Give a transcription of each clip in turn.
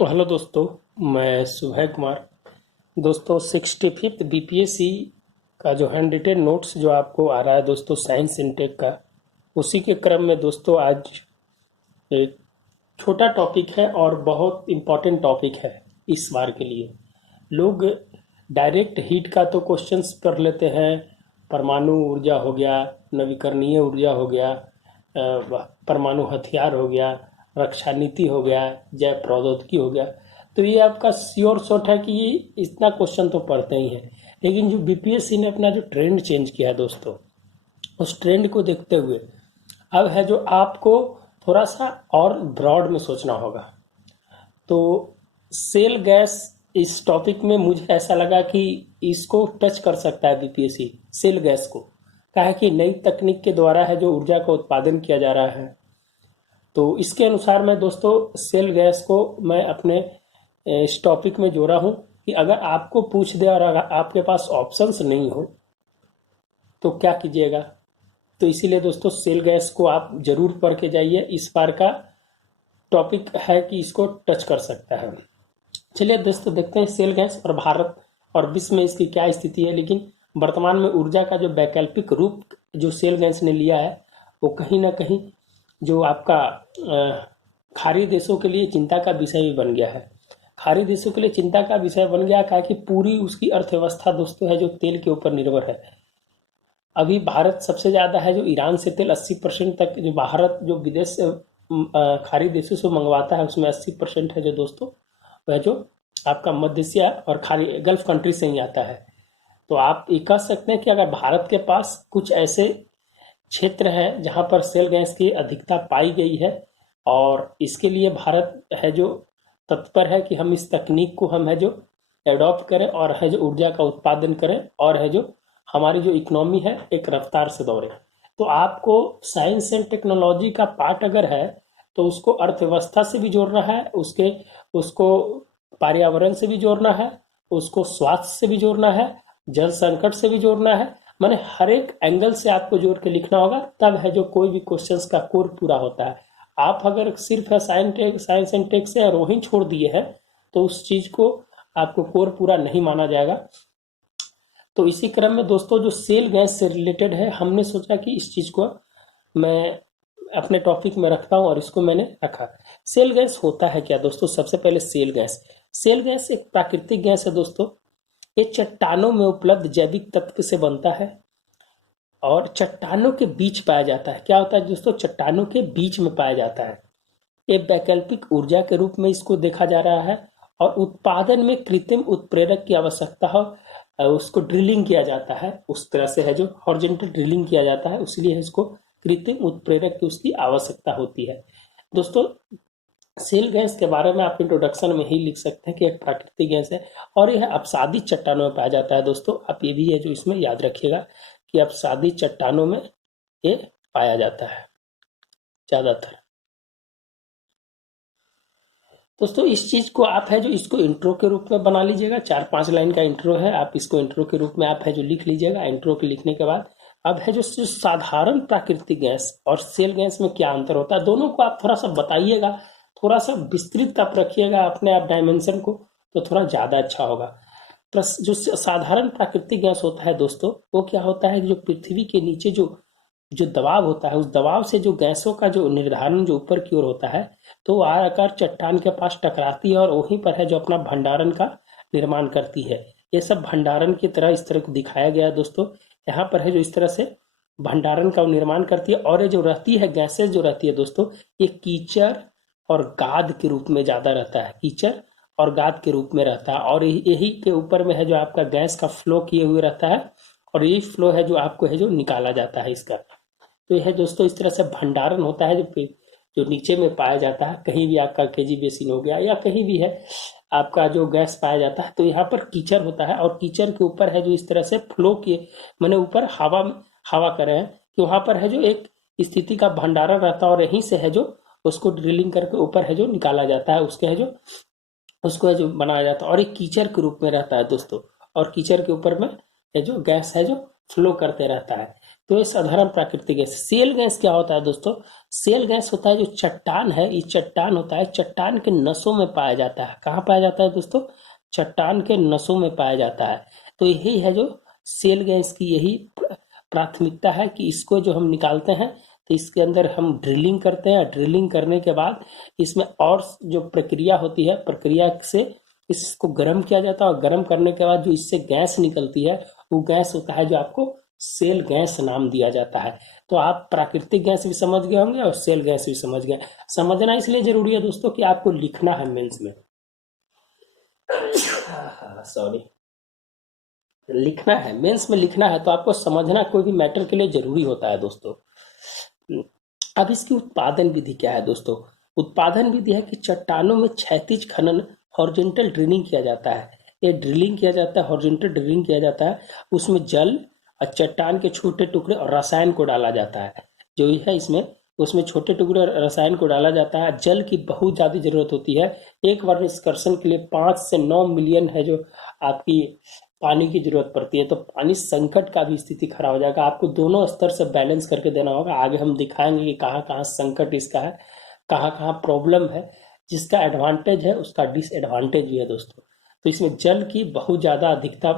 तो हेलो दोस्तों, मैं सुबह कुमार। दोस्तों 65th बीपीएससी का जो हैंड रिटेन नोट्स जो आपको आ रहा है दोस्तों साइंस इनटेक का, उसी के क्रम में दोस्तों आज एक छोटा टॉपिक है और बहुत इम्पोर्टेंट टॉपिक है इस बार के लिए। लोग डायरेक्ट हीट का तो क्वेश्चंस कर लेते हैं, परमाणु ऊर्जा हो गया, नवीकरणीय ऊर्जा हो गया, परमाणु हथियार हो गया, रक्षा नीति हो गया, जैव प्रौद्योगिकी हो गया। तो ये आपका श्योर शॉट है कि ये इतना क्वेश्चन तो पढ़ते ही हैं। लेकिन जो बीपीएससी ने अपना जो ट्रेंड चेंज किया है दोस्तों, उस ट्रेंड को देखते हुए अब है जो आपको थोड़ा सा और ब्रॉड में सोचना होगा। तो सेल गैस इस टॉपिक में मुझे ऐसा लगा कि इसको टच कर सकता है बीपीएससी, सेल गैस को। क्या है कि नई तकनीक के द्वारा है जो ऊर्जा का उत्पादन किया जा रहा है। तो इसके अनुसार मैं दोस्तों सेल गैस को मैं अपने इस टॉपिक में जोड़ा हूँ कि अगर आपको पूछ दे और अगर आपके पास ऑप्शंस नहीं हो तो क्या कीजिएगा। तो इसीलिए दोस्तों सेल गैस को आप जरूर पढ़ के जाइए। इस बार का टॉपिक है कि इसको टच कर सकता है। चलिए दोस्तों देखते हैं सेल गैस और भारत और विश्व में इसकी क्या स्थिति है। लेकिन वर्तमान में ऊर्जा का जो वैकल्पिक रूप जो सेल गैस ने लिया है, वो कहीं ना कहीं जो आपका खाड़ी देशों के लिए चिंता का विषय भी बन गया है। खाड़ी देशों के लिए चिंता का विषय बन गया क्या कि पूरी उसकी अर्थव्यवस्था दोस्तों है जो तेल के ऊपर निर्भर है। अभी भारत सबसे ज़्यादा है जो ईरान से तेल 80% तक जो भारत जो विदेश से खाड़ी देशों से मंगवाता है, उसमें 80% है जो दोस्तों वह जो आपका मध्य एशिया और खाड़ी गल्फ कंट्री से ही आता है। तो आप ये कह सकते हैं कि अगर भारत के पास कुछ ऐसे क्षेत्र है जहां पर सेल गैस की अधिकता पाई गई है और इसके लिए भारत है जो तत्पर है कि हम इस तकनीक को हम है जो एडॉप्ट करें और है जो ऊर्जा का उत्पादन करें और है जो हमारी जो इकोनॉमी है एक रफ्तार से दौड़े। तो आपको साइंस एंड टेक्नोलॉजी का पार्ट अगर है तो उसको अर्थव्यवस्था से भी जोड़ना है, उसके उसको पर्यावरण से भी जोड़ना है, उसको स्वास्थ्य से भी जोड़ना है, जल संकट से भी जोड़ना है। माने हर एक एंगल से आपको जोड़ के लिखना होगा, तब है जो कोई भी क्वेश्चंस का कोर पूरा होता है। आप अगर सिर्फ है साइंस एंड टेक से और वहीं छोड़ दिए हैं तो उस चीज को आपको कोर पूरा नहीं माना जाएगा। तो इसी क्रम में दोस्तों जो सेल गैस से रिलेटेड है, हमने सोचा कि इस चीज को मैं अपने टॉपिक में रखता हूं और इसको मैंने रखा। सेल गैस होता है क्या दोस्तों? सबसे पहले सेल गैस एक प्राकृतिक गैस है दोस्तों। ये चट्टानों में उपलब्ध जैविक तत्व से बनता है और चट्टानों के बीच पाया जाता है। क्या होता है दोस्तों? चट्टानों के बीच में पाया जाता है। ये वैकल्पिक ऊर्जा के रूप में इसको देखा जा रहा है और उत्पादन में कृत्रिम उत्प्रेरक की आवश्यकता हो, उसको ड्रिलिंग किया जाता है। उस तरह से है जो हॉरिजॉन्टल ड्रिलिंग किया जाता है, इसलिए इसको कृत्रिम उत्प्रेरक की उसकी आवश्यकता होती है। दोस्तों सेल गैस के बारे में आप इंट्रोडक्शन में ही लिख सकते हैं कि एक प्राकृतिक गैस है और यह अपसादी चट्टानों में पाया जाता है। दोस्तों आप ये भी है जो इसमें याद रखिएगा कि अपसादी चट्टानों में ये पाया जाता है ज्यादातर। दोस्तों इस चीज को आप है जो इसको इंट्रो के रूप में बना लीजिएगा। 4-5 लाइन का इंट्रो है, आप इसको इंट्रो के रूप में आप है जो लिख लीजिएगा। इंट्रो के लिखने के बाद अब है जो साधारण प्राकृतिक गैस और सेल गैस में क्या अंतर होता है, दोनों को आप थोड़ा सा बताइएगा, थोड़ा सा विस्तृत आप रखिएगा अपने आप डायमेंशन को, तो थोड़ा ज्यादा अच्छा होगा। प्लस जो साधारण प्राकृतिक गैस होता है दोस्तों, वो क्या होता है, जो पृथ्वी के नीचे जो जो दबाव होता है, उस दबाव से जो गैसों का जो निर्धारण जो ऊपर की ओर होता है, तो वो आकार चट्टान के पास टकराती है और वहीं पर है जो अपना भंडारण का निर्माण करती है। ये सब भंडारण की तरह इस तरह को दिखाया गया है दोस्तों। यहाँ पर है जो इस तरह से भंडारण का निर्माण करती है और ये जो रहती है गैसेज जो रहती है दोस्तों, ये कीचड़ और गाद के रूप में ज्यादा रहता है। कीचड़ और गाद के रूप में रहता है और यही के ऊपर में है जो आपका गैस का फ्लो किए हुए रहता है और यही फ्लो है जो आपको है जो निकाला जाता है इसका। तो यह दोस्तों इस तरह से भंडारण होता है जो जो नीचे में पाया जाता है। कहीं भी आपका केजी बेसिन हो गया या कहीं भी है आपका जो गैस पाया जाता है, तो यहाँ पर कीचड़ होता है और कीचड़ के ऊपर है जो इस तरह से फ्लो किए मैंने ऊपर हवा हवा करे हैं कि वहां पर है जो एक स्थिति का भंडारण रहता है और यहीं से है जो उसको ड्रिलिंग करके ऊपर है जो निकाला जाता है, उसके है जो उसको है जो बनाया जाता है और एक कीचड़ के रूप में रहता है दोस्तों। और कीचड़ के ऊपर में है जो गैस है जो फ्लो करते रहता है। तो ये साधारण प्राकृतिक गैस। सेल गैस क्या होता है दोस्तों? सेल गैस होता है जो चट्टान है, ये चट्टान होता है, चट्टान के नसों में पाया जाता है। कहाँ पाया जाता है दोस्तों? चट्टान के नसों में पाया जाता है। तो यही है जो सेल गैस की यही प्राथमिकता है कि इसको जो हम निकालते हैं तो इसके अंदर हम ड्रिलिंग करते हैं। ड्रिलिंग करने के बाद इसमें और जो प्रक्रिया होती है, प्रक्रिया से इसको गर्म किया जाता है और गर्म करने के बाद जो इससे गैस निकलती है वो गैस होता है जो आपको सेल गैस नाम दिया जाता है। तो आप प्राकृतिक गैस भी समझ गए होंगे और सेल गैस भी समझ गए। समझना इसलिए जरूरी है दोस्तों कि आपको लिखना है मेंस में। सॉरी, लिखना है मेंस में, लिखना है तो आपको समझना कोई भी मैटर के लिए जरूरी होता है दोस्तों। अब इसकी उत्पादन विधि क्या है दोस्तों? उत्पादन विधि है कि चट्टानों में क्षैतिज खनन, हॉरिजॉन्टल ड्रिलिंग किया जाता है। ये ड्रिलिंग किया जाता है, हॉरिजॉन्टल ड्रिलिंग किया जाता है। उसमें जल और चट्टान के छोटे टुकड़े और रसायन को डाला जाता है। जो है इसमें, उसमें छोटे टुकड़े और रसायन को डाला जाता है। जल की बहुत ज़्यादा जरूरत होती है। एक बार निष्कर्षण के लिए 5 से 9 मिलियन है जो आपकी पानी की जरूरत पड़ती है। तो पानी संकट का भी स्थिति खड़ा हो जाएगा। आपको दोनों स्तर से बैलेंस करके देना होगा। आगे हम दिखाएंगे कि कहाँ कहाँ संकट इसका है, कहाँ कहाँ प्रॉब्लम है। जिसका एडवांटेज है उसका डिसएडवांटेज भी है दोस्तों। तो इसमें जल की बहुत ज़्यादा अधिकता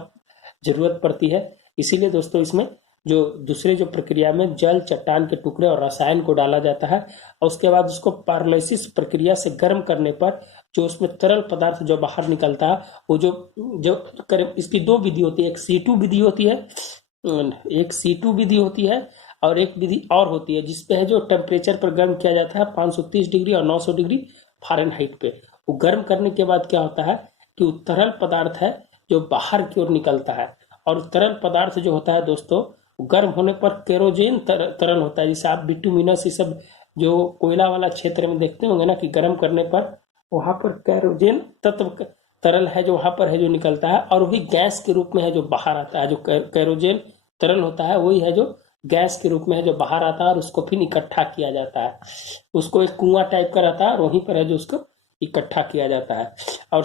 जरूरत पड़ती है। इसीलिए दोस्तों इसमें जो दूसरे जो प्रक्रिया में जल, चट्टान के टुकड़े और रसायन को डाला जाता है और उसके बाद उसको पायरोलिसिस प्रक्रिया से गर्म करने पर जो उसमें तरल पदार्थ जो बाहर निकलता है वो जो जो इसकी 2 विधि होती है। एक C2 विधि होती है, एक C2 विधि होती है और एक विधि और होती है जिसपे है जो टेम्परेचर पर गर्म किया जाता है 530 डिग्री और 900 डिग्री फ़ारेनहाइट पे। वो गर्म करने के बाद क्या होता है कि वो तरल पदार्थ है जो बाहर की ओर निकलता है। और तरल पदार्थ जो होता है दोस्तों गर्म होने पर केरोजेन तरल होता है। जैसे आप बिटुमिनस ये सब जो कोयला वाला क्षेत्र में देखते होंगे ना कि गर्म करने पर वहां पर केरोजेन तत्व तरल है जो वहां पर है जो निकलता है और वही गैस के रूप में है जो बाहर आता है। जो केरोजेन तरल होता है वही है जो गैस के रूप में है जो बाहर आता है और उसको फिर इकट्ठा किया जाता है। उसको एक कुआं टाइप का रहता है और वहीं पर है जो उसको इकट्ठा किया जाता है। और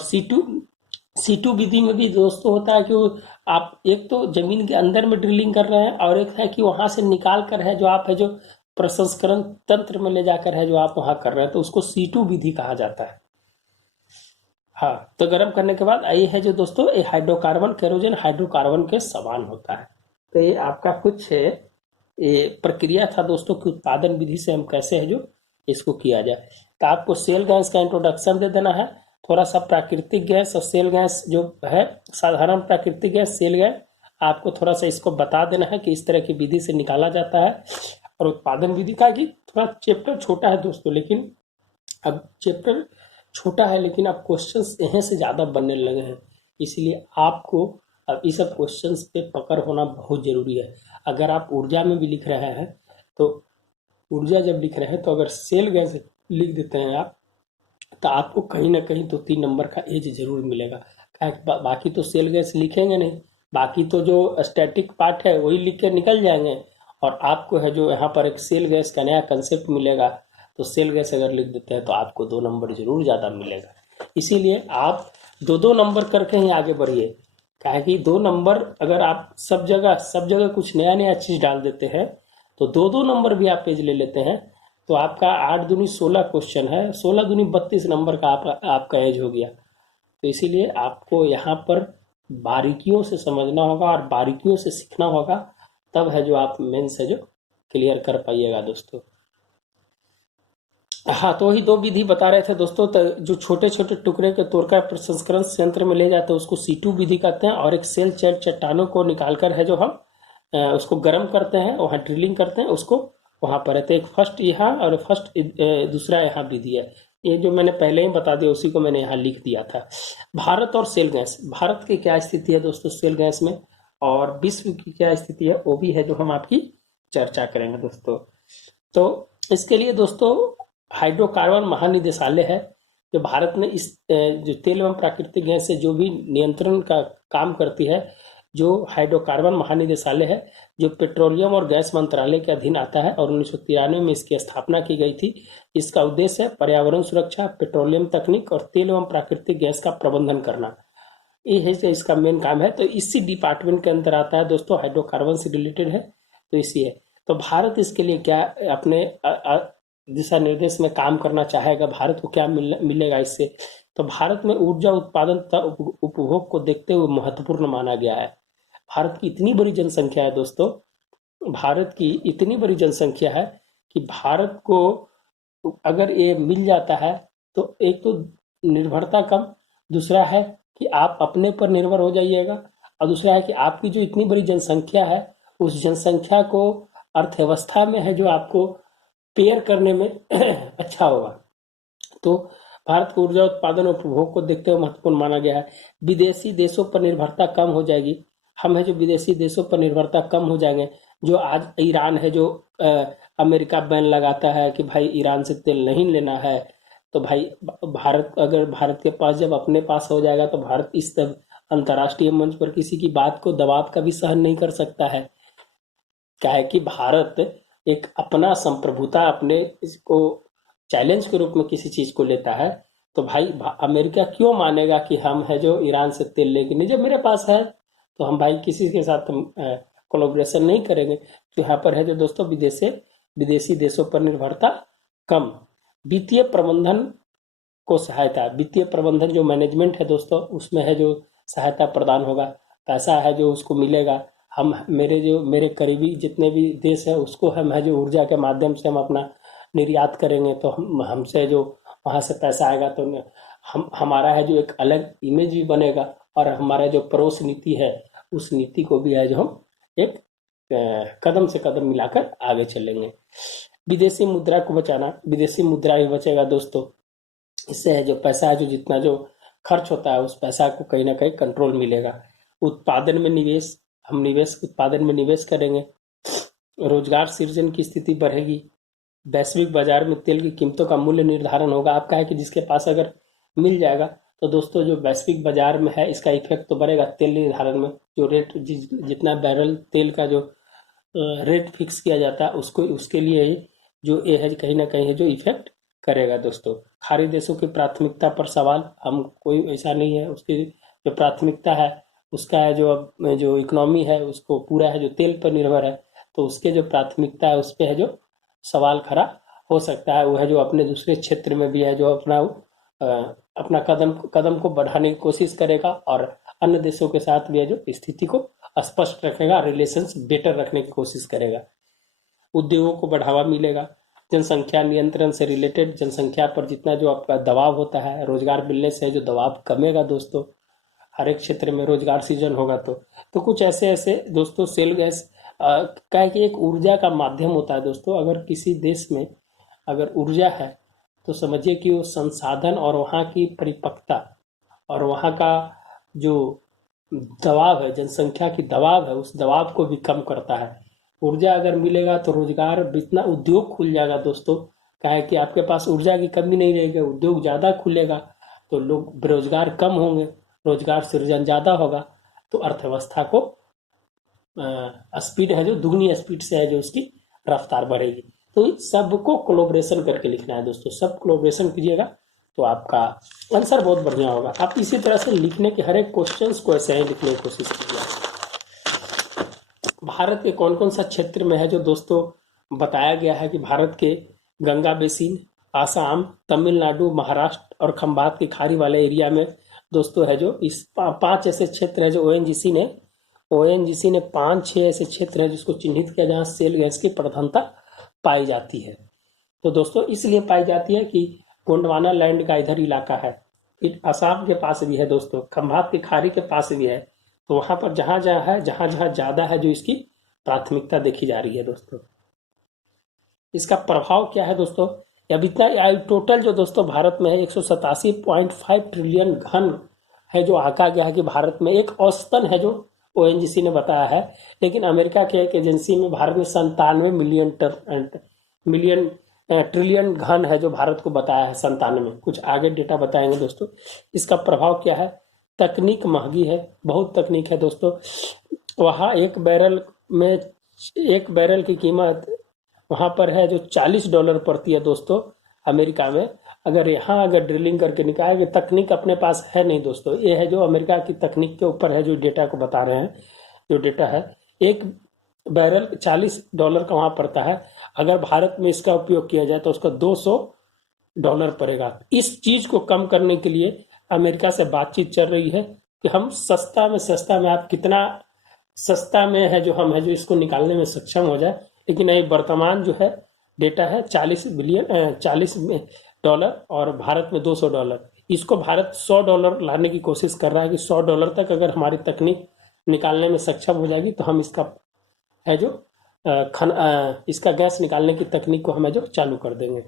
C2 विधि में भी दोस्तों होता है कि आप एक तो जमीन के अंदर में ड्रिलिंग कर रहे हैं और एक है कि वहां से निकाल कर है जो आप है जो प्रसंस्करण तंत्र में ले जाकर है जो आप वहां कर रहे हैं, तो उसको C2 विधि कहा जाता है। हाँ, तो गर्म करने के बाद ये है जो दोस्तों ये हाइड्रोकार्बन, केरोजन हाइड्रोकार्बन के समान होता है। तो ये आपका कुछ है ये प्रक्रिया था दोस्तों कि उत्पादन विधि से हम कैसे है जो इसको किया जाए। तो आपको सेल गैस का इंट्रोडक्शन दे देना है, थोड़ा सा प्राकृतिक गैस और सेल गैस जो है, साधारण प्राकृतिक गैस, सेल गैस, आपको थोड़ा सा इसको बता देना है कि इस तरह की विधि से निकाला जाता है। और उत्पादन विधि का कि थोड़ा चैप्टर छोटा है दोस्तों, लेकिन अब चैप्टर छोटा है लेकिन अब क्वेश्चंस यहाँ से ज़्यादा बनने लगे हैं। इसलिए आपको अब इस सब क्वेश्चंस पे पकड़ होना बहुत ज़रूरी है। अगर आप ऊर्जा में भी लिख रहे हैं तो ऊर्जा जब लिख रहे हैं तो अगर सेल गैस लिख देते हैं आप तो आपको कहीं ना कहीं 2-3 नंबर का एज जरूर मिलेगा। बाकी तो सेल गैस लिखेंगे नहीं, बाकी तो जो स्टैटिक पार्ट है वही लिख के निकल जाएंगे और आपको है जो यहाँ पर एक सेल गैस का नया कंसेप्ट मिलेगा। तो सेल गैस अगर लिख देते हैं तो आपको 2 नंबर जरूर ज़्यादा मिलेगा। इसीलिए आप 2-2 नंबर करके ही आगे बढ़िए। क्या है कि 2 नंबर अगर आप सब जगह कुछ नया नया चीज़ डाल देते हैं तो 2-2 नंबर भी आप पेज ले लेते हैं तो आपका 8 दूनी 16 क्वेश्चन है, 16 दूनी 32 नंबर का आपका एज हो गया। तो इसीलिए आपको यहाँ पर बारीकियों से समझना होगा और बारीकियों से सीखना होगा, तब है जो आप मेंस है जो क्लियर कर पाइएगा दोस्तों। हाँ, तो वही 2 विधि बता रहे थे दोस्तों। तो जो छोटे छोटे टुकड़े के तोड़कर प्रसंस्करण संयंत्र में ले जाते हैं उसको C2 विधि कहते हैं। और एक सेल चट्टानों को निकालकर है जो हम उसको गर्म करते हैं, वहाँ ड्रिलिंग करते हैं, उसको वहाँ पर है। तो एक फर्स्ट यहाँ और फर्स्ट दूसरा यहाँ विधि है। ये जो मैंने पहले ही बता दिया उसी को मैंने यहाँ लिख दिया था। भारत और सेल गैस, भारत की क्या स्थिति है दोस्तों सेल गैस में और विश्व की क्या स्थिति है वो भी है जो हम आपकी चर्चा करेंगे दोस्तों। तो इसके लिए दोस्तों हाइड्रोकार्बन महानिदेशालय है जो भारत में इस जो तेल एवं प्राकृतिक गैस से जो भी नियंत्रण का काम करती है, जो हाइड्रोकार्बन महानिदेशालय है जो पेट्रोलियम और गैस मंत्रालय के अधीन आता है और 1993 में इसकी स्थापना की गई थी। इसका उद्देश्य है पर्यावरण सुरक्षा, पेट्रोलियम तकनीक और तेल एवं प्राकृतिक गैस का प्रबंधन करना। ये है इसका मेन काम है। तो इसी डिपार्टमेंट के अंदर आता है दोस्तों, हाइड्रोकार्बन से रिलेटेड है तो इसी है। तो भारत इसके लिए क्या अपने दिशा निर्देश में काम करना चाहेगा, भारत को क्या मिलेगा इससे। तो भारत में ऊर्जा उत्पादन तथा उपभोग को देखते हुए महत्वपूर्ण माना गया है। भारत की इतनी बड़ी जनसंख्या है दोस्तों, भारत की इतनी बड़ी जनसंख्या है कि भारत को अगर ये मिल जाता है तो एक तो निर्भरता कम, दूसरा है कि आप अपने पर निर्भर हो जाइएगा, और दूसरा है कि आपकी जो इतनी बड़ी जनसंख्या है उस जनसंख्या को अर्थव्यवस्था में है जो आपको पेयर करने में अच्छा होगा। तो भारत को ऊर्जा उत्पादन और उपभोग को देखते हुए महत्वपूर्ण माना गया है। विदेशी देशों पर निर्भरता कम हो जाएगी, हम है जो विदेशी देशों पर निर्भरता कम हो जाएंगे। जो आज ईरान है जो अमेरिका बैन लगाता है कि भाई ईरान से तेल नहीं लेना है, तो भाई भारत अगर भारत के पास जब अपने पास हो जाएगा तो भारत इस तब अंतर्राष्ट्रीय मंच पर किसी की बात को, दबाव का भी सहन नहीं कर सकता है। क्या है कि भारत एक अपना संप्रभुता अपने इसको चैलेंज के रूप में किसी चीज को लेता है, तो भाई अमेरिका क्यों मानेगा कि हम है जो ईरान से तेल लेके नहीं, जब मेरे पास है तो हम भाई किसी के साथ कोलैबोरेशन नहीं करेंगे। तो यहाँ पर है जो दोस्तों विदेशी देशों पर निर्भरता कम। वित्तीय प्रबंधन को सहायता, वित्तीय प्रबंधन जो मैनेजमेंट है दोस्तों उसमें है जो सहायता प्रदान होगा, पैसा है जो उसको मिलेगा। हम मेरे करीबी जितने भी देश है उसको हम है जो ऊर्जा के माध्यम से हम अपना निर्यात करेंगे, तो हमसे जो वहाँ से पैसा आएगा तो हमारा है जो एक अलग इमेज भी बनेगा, और हमारा जो पड़ोस नीति है उस नीति को भी है जो हम एक कदम से कदम मिलाकर आगे चलेंगे। विदेशी मुद्रा को बचाना, विदेशी मुद्रा ही बचेगा दोस्तों, इससे है जो पैसा है जो जितना जो खर्च होता है उस पैसा को कहीं ना कहीं कंट्रोल मिलेगा। उत्पादन में निवेश, हम उत्पादन में निवेश करेंगे, रोजगार सृजन की स्थिति बढ़ेगी, वैश्विक बाजार में तेल की कीमतों का मूल्य निर्धारण होगा। आपका है कि जिसके पास अगर मिल जाएगा तो दोस्तों जो वैश्विक बाजार में है इसका इफेक्ट तो बढ़ेगा तेल निर्धारण में, जो रेट जितना बैरल तेल का जो रेट फिक्स किया जाता है उसको उसके लिए जो ये है कहीं ना कहीं है जो इफेक्ट करेगा दोस्तों। खाड़ी देशों की प्राथमिकता पर सवाल, हम कोई ऐसा नहीं है, उसकी जो प्राथमिकता है उसका है जो इकोनॉमी है उसको पूरा है जो तेल पर निर्भर है, तो उसके जो प्राथमिकता है उस पर है जो सवाल खड़ा हो सकता है। वो है जो अपने दूसरे क्षेत्र में भी है जो अपना कदम को बढ़ाने की कोशिश करेगा, और अन्य देशों के साथ भी है जो स्थिति को स्पष्ट रखेगा, रिलेशंस बेटर रखने की कोशिश करेगा। उद्योगों को बढ़ावा मिलेगा, जनसंख्या नियंत्रण से रिलेटेड, जनसंख्या पर जितना जो आपका दबाव होता है, रोजगार मिलने से जो दबाव कमेगा दोस्तों, हर एक क्षेत्र में रोजगार सृजन होगा। तो कुछ ऐसे दोस्तों सेल गैस क्या है कि एक ऊर्जा का माध्यम होता है दोस्तों। अगर किसी देश में अगर ऊर्जा है तो समझिए कि वो संसाधन और वहाँ की परिपक्वता और वहाँ का जो दबाव है, जनसंख्या की दबाव है, उस दबाव को भी कम करता है। ऊर्जा अगर मिलेगा तो रोजगार, इतना उद्योग खुल जाएगा दोस्तों, क्या है कि आपके पास ऊर्जा की कमी नहीं रहेगी, उद्योग ज़्यादा खुलेगा तो लोग बेरोजगार कम होंगे, रोजगार सृजन ज़्यादा होगा, तो अर्थव्यवस्था को स्पीड है जो दुगनी स्पीड से है जो उसकी रफ्तार बढ़ेगी। तो सबको कोलैबोरेशन करके लिखना है दोस्तों, सब कोलैबोरेशन कीजिएगा तो आपका आंसर बहुत बढ़िया होगा। आप इसी तरह से लिखने के हर एक क्वेश्चंस को ऐसे ही लिखने की कोशिश कीजिए। भारत के कौन कौन सा क्षेत्र में है जो दोस्तों बताया गया है कि भारत के गंगा बेसिन, आसाम, तमिलनाडु, महाराष्ट्र और खंबात की खाड़ी वाले एरिया में दोस्तों है जो इस 5 ऐसे क्षेत्र है जो ओएनजीसी ने 5-6 ऐसे क्षेत्र हैं जिसको चिन्हित किया जहां सेल गैस की प्रधानता पाई जाती है। तो दोस्तों इसलिए पाई जाती है कि गोंडवाना लैंड का इधर इलाका है, फिर असम के पास भी है दोस्तों, खंभात की खाड़ी के पास भी है, तो वहां पर जहां जहां ज्यादा है जो इसकी प्राथमिकता देखी जा रही है दोस्तों। इसका प्रभाव क्या है दोस्तों, अब इतना टोटल जो दोस्तों भारत में है 187.5 ट्रिलियन घन है जो आंका गया है कि भारत में एक औसतन है जो ओएनजीसी ने बताया है, लेकिन अमेरिका के एक एजेंसी में भारत में 97 मिलियन ट्रिलियन घन है जो भारत को बताया है, 97। कुछ आगे डेटा बताएंगे दोस्तों। इसका प्रभाव क्या है, तकनीक महंगी है, बहुत तकनीक है दोस्तों। वहाँ एक बैरल की कीमत वहाँ पर है जो $40 पड़ती है दोस्तों अमेरिका में। अगर यहाँ अगर ड्रिलिंग करके निकालेंगे, तकनीक अपने पास है नहीं दोस्तों, ये है जो अमेरिका की तकनीक के ऊपर है जो डेटा को बता रहे हैं। जो डेटा है बैरल $40 का वहाँ पड़ता है। अगर भारत में इसका उपयोग किया जाए तो उसका $200 पड़ेगा। इस चीज को कम करने के लिए अमेरिका से बातचीत चल रही है कि हम सस्ता में आप कितना सस्ता में है जो हम है जो इसको निकालने में सक्षम हो जाए। लेकिन ये वर्तमान जो है डेटा है $40 और भारत में $200। इसको भारत $100 लाने की कोशिश कर रहा है कि $100 तक अगर हमारी तकनीक निकालने में सक्षम हो जाएगी तो हम इसका है जो इसका गैस निकालने की तकनीक को हम है जो चालू कर देंगे।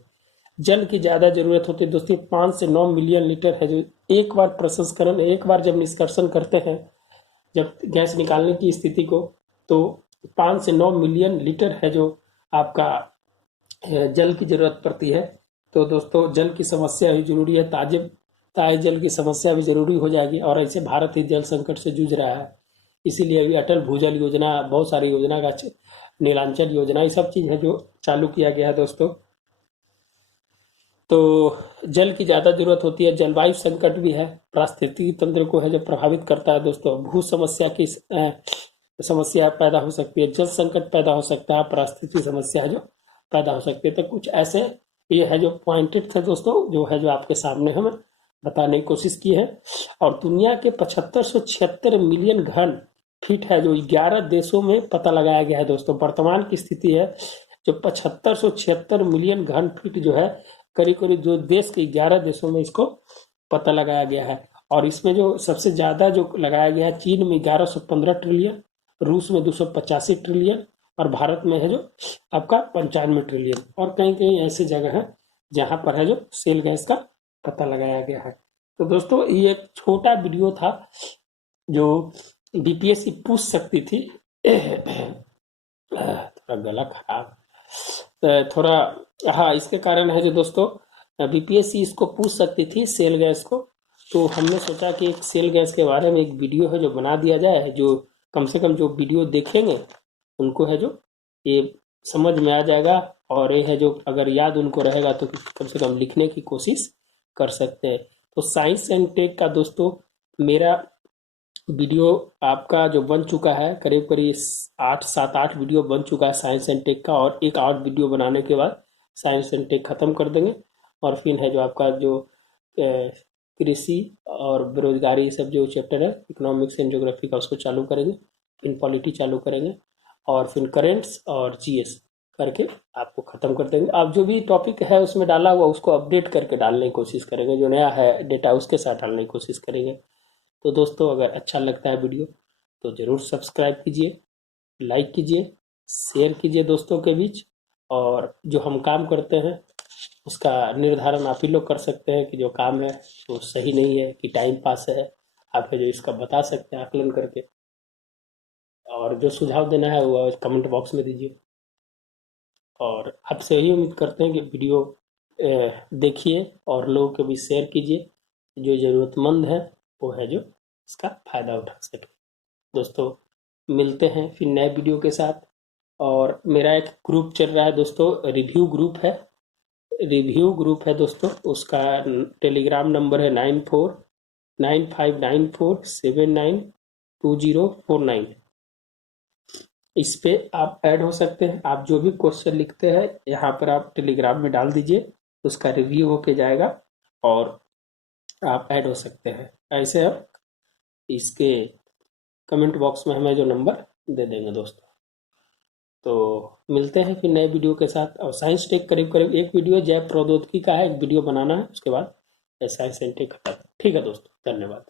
जल की ज्यादा जरूरत होती है दोस्तों। 5 से 9 मिलियन लीटर है जो एक बार प्रसंस्करण, एक बार जब निष्कर्षण करते हैं जब गैस निकालने की स्थिति को, तो 5 से 9 मिलियन लीटर है जो आपका जल की जरूरत पड़ती है। तो दोस्तों जल की समस्या भी जरूरी है, ताजे जल की समस्या भी जरूरी हो जाएगी। और ऐसे भारत ही जल संकट से जूझ रहा है, इसीलिए अभी अटल भूजल योजना, बहुत सारी योजना का नीलांचल योजना, ये सब चीज है जो चालू किया गया है दोस्तों। तो जल की ज्यादा जरूरत होती है। जलवायु संकट भी है, पारिस्थितिकी तंत्र को है जो प्रभावित करता है दोस्तों। भू समस्या की समस्या पैदा हो सकती है, जल संकट पैदा हो सकता है, पारिस्थितिकी समस्या है जो पैदा हो सकती है। तो कुछ ऐसे ये है जो पॉइंटेड थे दोस्तों, जो है जो आपके सामने हम बताने की कोशिश की है। और दुनिया के 7576 मिलियन घन फीट है जो 11 देशों में पता लगाया गया है दोस्तों। वर्तमान की स्थिति है जो 7576 मिलियन घन फीट जो है करीब करीब जो देश के 11 देशों में इसको पता लगाया गया है। और इसमें जो सबसे ज्यादा जो लगाया गया है, चीन में 1115 ट्रिलियन, रूस में 285 ट्रिलियन, और भारत में है जो आपका 95 ट्रिलियन। और कहीं कहीं ऐसी जगह है जहां पर है जो सेल गैस का पता लगाया गया है। तो दोस्तों ये एक छोटा वीडियो था जो बीपीएससी पूछ सकती थी। थोड़ा गला खराब, थोड़ा, हाँ, इसके कारण है जो दोस्तों बीपीएससी इसको पूछ सकती थी सेल गैस को। तो हमने सोचा कि एक सेल गैस के बारे में एक वीडियो है जो बना दिया जाए, जो कम से कम जो वीडियो देखेंगे उनको है जो ये समझ में आ जाएगा। और ये है जो अगर याद उनको रहेगा तो कम से कम लिखने की कोशिश कर सकते हैं। तो साइंस एंड टेक का दोस्तों मेरा वीडियो आपका जो बन चुका है, करीब करीब 7-8 वीडियो बन चुका है साइंस एंड टेक का। और एक 8 वीडियो बनाने के बाद साइंस एंड टेक खत्म कर देंगे। और फिर है जो आपका जो कृषि और बेरोजगारी सब जो चैप्टर है इकोनॉमिक्स एंड ज्योग्राफी का, उसको चालू करेंगे। फिर पॉलिटी चालू करेंगे और फिर करेंट्स और जीएस करके आपको खत्म कर देंगे। आप जो भी टॉपिक है उसमें डाला हुआ उसको अपडेट करके डालने की कोशिश करेंगे, जो नया है डेटा उसके साथ डालने की कोशिश करेंगे। तो दोस्तों अगर अच्छा लगता है वीडियो तो ज़रूर सब्सक्राइब कीजिए, लाइक कीजिए, शेयर कीजिए दोस्तों के बीच। और जो हम काम करते हैं उसका निर्धारण आप ही लोग कर सकते हैं कि जो काम है वो सही नहीं है कि टाइम पास है। आप है जो इसका बता सकते हैं आकलन करके। और जो सुझाव देना है वो कमेंट बॉक्स में दीजिए। और आपसे यही उम्मीद करते हैं कि वीडियो देखिए और लोगों के बीच शेयर कीजिए, जो ज़रूरतमंद है वो है जो इसका फ़ायदा उठा सके। दोस्तों मिलते हैं फिर नए वीडियो के साथ। और मेरा एक ग्रुप चल रहा है दोस्तों, रिव्यू ग्रुप है दोस्तों। उसका टेलीग्राम नंबर है 949594792049। इस पे आप ऐड हो सकते हैं। आप जो भी क्वेश्चन लिखते हैं यहाँ पर आप टेलीग्राम में डाल दीजिए, उसका रिव्यू होके जाएगा और आप ऐड हो सकते हैं। ऐसे आप इसके कमेंट बॉक्स में हमें जो नंबर दे देंगे दोस्तों। तो मिलते हैं फिर नए वीडियो के साथ। और साइंस टेक करीब करीब एक वीडियो जैव प्रौद्योगिकी का है, एक वीडियो बनाना है, उसके बाद साइंस एंड टेक खत्म। ठीक है दोस्तों, धन्यवाद।